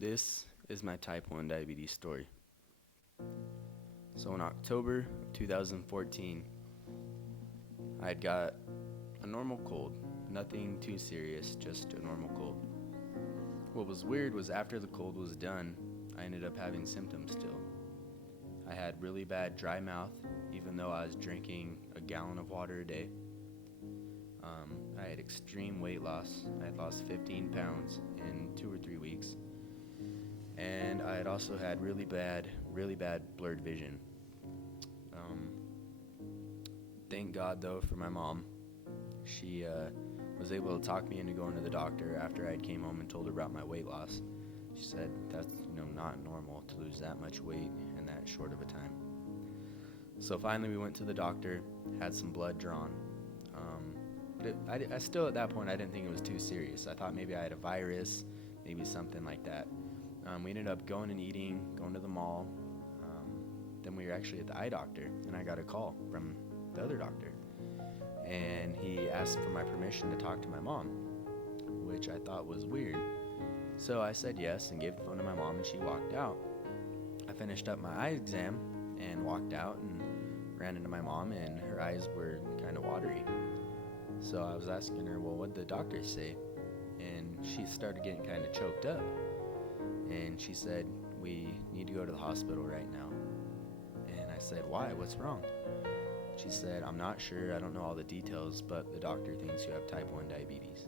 This is my type 1 diabetes story. So in October 2014, I had got a normal cold. Nothing too serious, just a normal cold. What was weird was after the cold was done, I ended up having symptoms still. I had really bad dry mouth, even though I was drinking a gallon of water a day. I had extreme weight loss. I had lost 15 pounds in 2 or 3 weeks. And I had also had really bad blurred vision. Thank God though for my mom. She was able to talk me into going to the doctor after I came home and told her about my weight loss. She said that's not normal to lose that much weight in that short of a time. So finally we went to the doctor, had some blood drawn. But I still at that point I didn't think it was too serious. I thought maybe I had a virus, maybe something like that. We ended up going and eating, going to the mall. Then we were actually at the eye doctor, and I got a call from the other doctor. And he asked for my permission to talk to my mom, which I thought was weird. So I said yes and gave the phone to my mom, and she walked out. I finished up my eye exam and walked out and ran into my mom, and her eyes were kind of watery. So I was asking her, well, what did the doctor say? And she started getting kind of choked up. And she said, we need to go to the hospital right now. And I said, why? What's wrong? She said, I'm not sure. I don't know all the details, but the doctor thinks you have type 1 diabetes.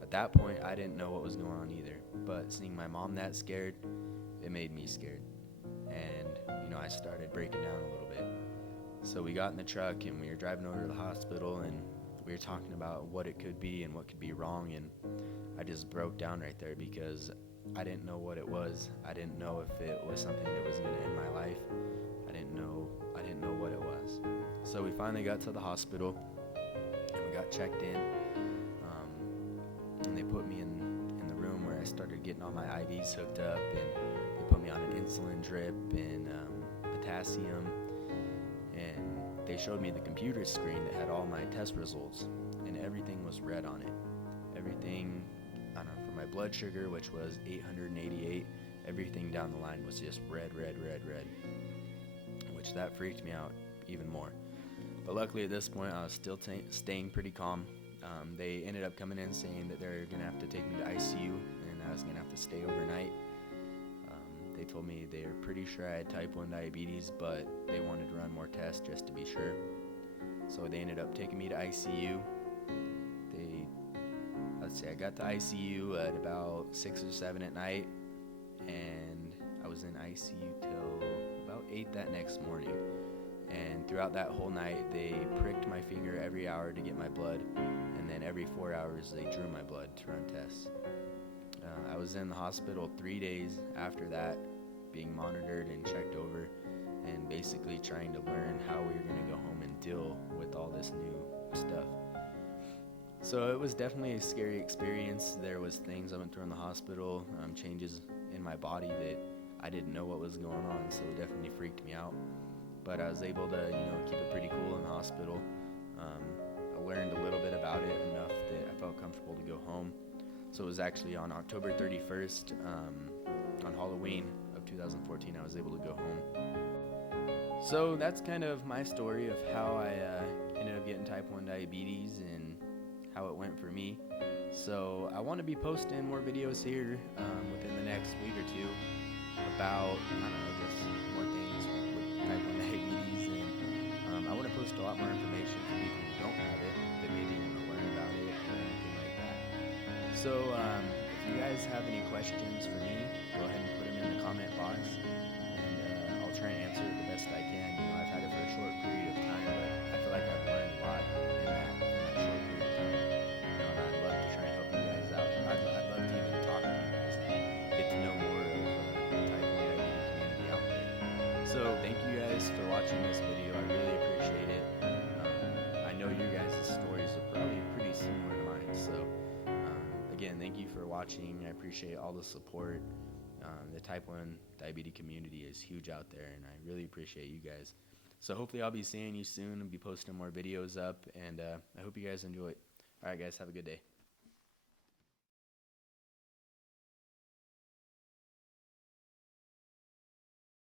At that point, I didn't know what was going on either. But seeing my mom that scared, it made me scared. And, I started breaking down a little bit. So we got in the truck and we were driving over to the hospital and we were talking about what it could be and what could be wrong. And I just broke down right there because I didn't know what it was. I didn't know if it was something that was going to end my life. I didn't know what it was. So we finally got to the hospital and we got checked in. And they put me in the room where I started getting all my IVs hooked up, and they put me on an insulin drip and potassium. And they showed me the computer screen that had all my test results, and everything was red on it. Everything, I don't know, for my blood sugar, which was 888, everything down the line was just red, which that freaked me out even more. But luckily at this point, I was still staying pretty calm. They ended up coming in saying that they're going to have to take me to ICU, and I was going to have to stay overnight. They told me they were pretty sure I had type 1 diabetes, but they wanted to run more tests just to be sure. So they ended up taking me to ICU. I got to ICU at about 6 or 7 at night, and I was in ICU till about 8 that next morning. And throughout that whole night, they pricked my finger every hour to get my blood, and then every 4 hours they drew my blood to run tests. I was in the hospital 3 days after that, being monitored and checked over, and basically trying to learn how we were going to go home and deal with all this new stuff. So it was definitely a scary experience. There was things I went through in the hospital, changes in my body that I didn't know what was going on, so it definitely freaked me out. But I was able to, keep it pretty cool in the hospital. I learned a little bit about it, enough that I felt comfortable to go home. So it was actually on October 31st, on Halloween of 2014, I was able to go home. So that's kind of my story of how I ended up getting type 1 diabetes and how it went for me. So I want to be posting more videos here within the next week or two about, just more things with type 1 diabetes. And I want to post a lot more information for people who don't have it, that maybe want to learn about it or anything like that. So if you guys have any questions for me, go ahead and put them in the comment box, and I'll try and answer it the best I can. I've had it for a short period of time, but I feel like I've learned a lot in that short period of time. And I'd love to try and help you guys out. I'd love to even talk to you guys and get to know more of the type 1 diabetes community out there. So thank you guys for watching this video. I really appreciate it. I know your guys' stories are probably pretty similar to mine. So again, thank you for watching. I appreciate all the support. The type 1 diabetes community is huge out there, and I really appreciate you guys. So hopefully I'll be seeing you soon and be posting more videos up, and I hope you guys enjoy it. All right, guys, have a good day.